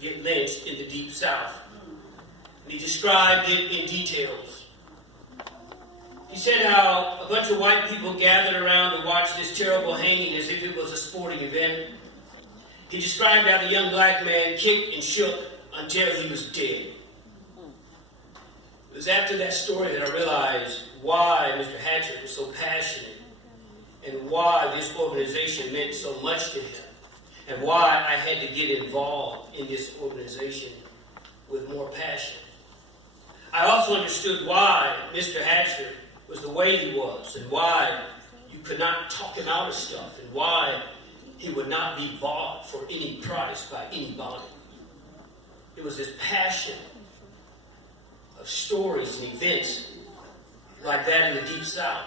get lynched in the Deep South. And he described it in details. He said how a bunch of white people gathered around to watch this terrible hanging as if it was a sporting event. He described how the young black man kicked and shook until he was dead. It was after that story that I realized why Mr. Hatchett was so passionate and why this organization meant so much to him and why I had to get involved in this organization with more passion. I also understood why Mr. Hatchett was the way he was and why you could not talk him out of stuff and why he would not be bought for any price by anybody. It was this passion of stories and events like that in the Deep South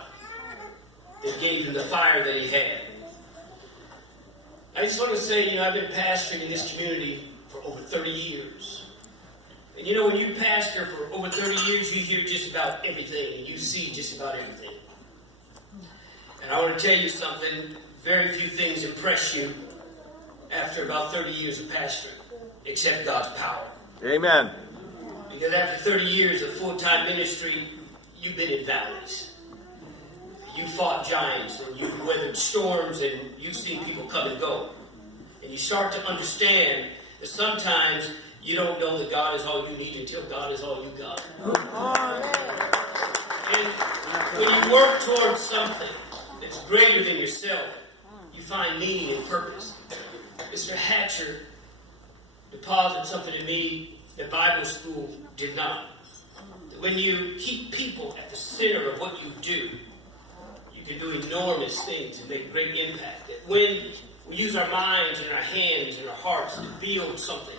that gave him the fire that he had. I just want to say, I've been pastoring in this community for over 30 years. And when you pastor for over 30 years, you hear just about everything and you see just about everything. And I want to tell you something, very few things impress you after about 30 years of pastoring, except God's power. Amen. Because after 30 years of full-time ministry, you've been in valleys. You fought giants, and you weathered storms, and you've seen people come and go. And you start to understand that sometimes you don't know that God is all you need until God is all you got. And when you work towards something that's greater than yourself, you find meaning and purpose. Mr. Hatcher deposited something in me that Bible school did not. When you keep people at the center of what you do, you can do enormous things and make great impact. That when we use our minds and our hands and our hearts to build something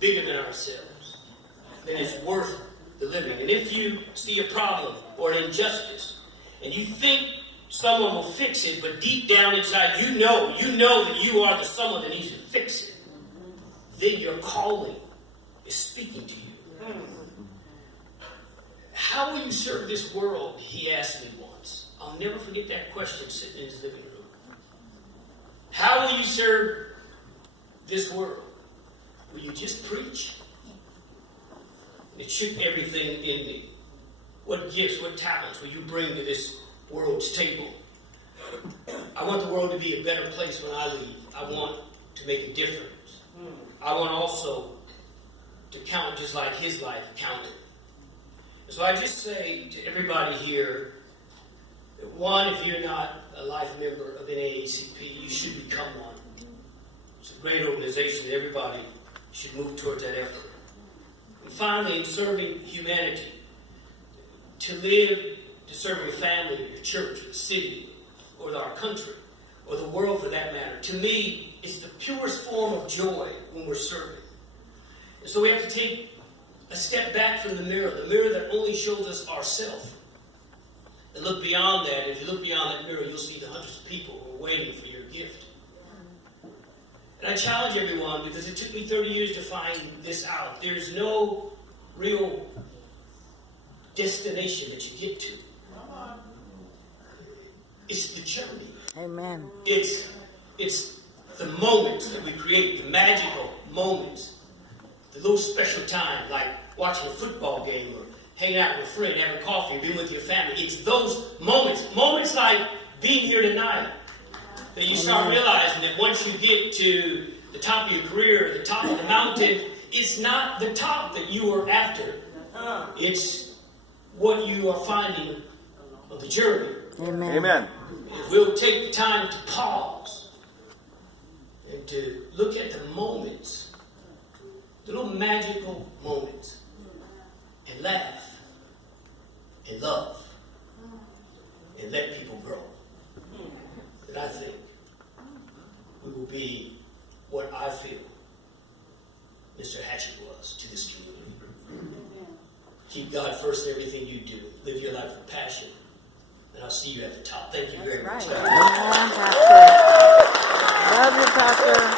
bigger than ourselves, then it's worth the living. And if you see a problem or an injustice, and you think someone will fix it, but deep down inside you know that you are the someone that needs to fix it, then your calling is speaking to you. How will you serve this world? He asked me once. I'll never forget that question sitting in his living room. How will you serve this world? Will you just preach? And it shook everything in me. What gifts, what talents will you bring to this world's table? I want the world to be a better place when I leave. I want to make a difference. I want also to count just like his life counted. So I just say to everybody here that one, if you're not a life member of NAACP, you should become one. It's a great organization. Everybody should move towards that effort. And finally, in serving humanity, to live, to serve your family, your church, your city, or our country, or the world for that matter, to me, it's the purest form of joy when we're serving. And so we have to take a step back from the mirror that only shows us ourselves, and look beyond that. If you look beyond that mirror, you'll see the hundreds of people who are waiting for your gift. And I challenge everyone, because it took me 30 years to find this out. There's no real destination that you get to. It's the journey. Amen. It's the moments that we create, the magical moments, the little special time, like watching a football game or hanging out with a friend, having coffee, being with your family. It's those moments like being here tonight, that you start realizing that once you get to the top of your career, the top of the mountain, it's not the top that you are after. It's what you are finding of the journey. Amen. Amen. If we'll take the time to pause and to look at the moments, the little magical moments, and laugh and love and let people grow, then I think we will be what I feel Mr. Hatchett was to this community. Keep God first in everything you do. Live your life with passion. And I'll see you at the top. Thank you very much. Amen, Pastor. Love you, Pastor.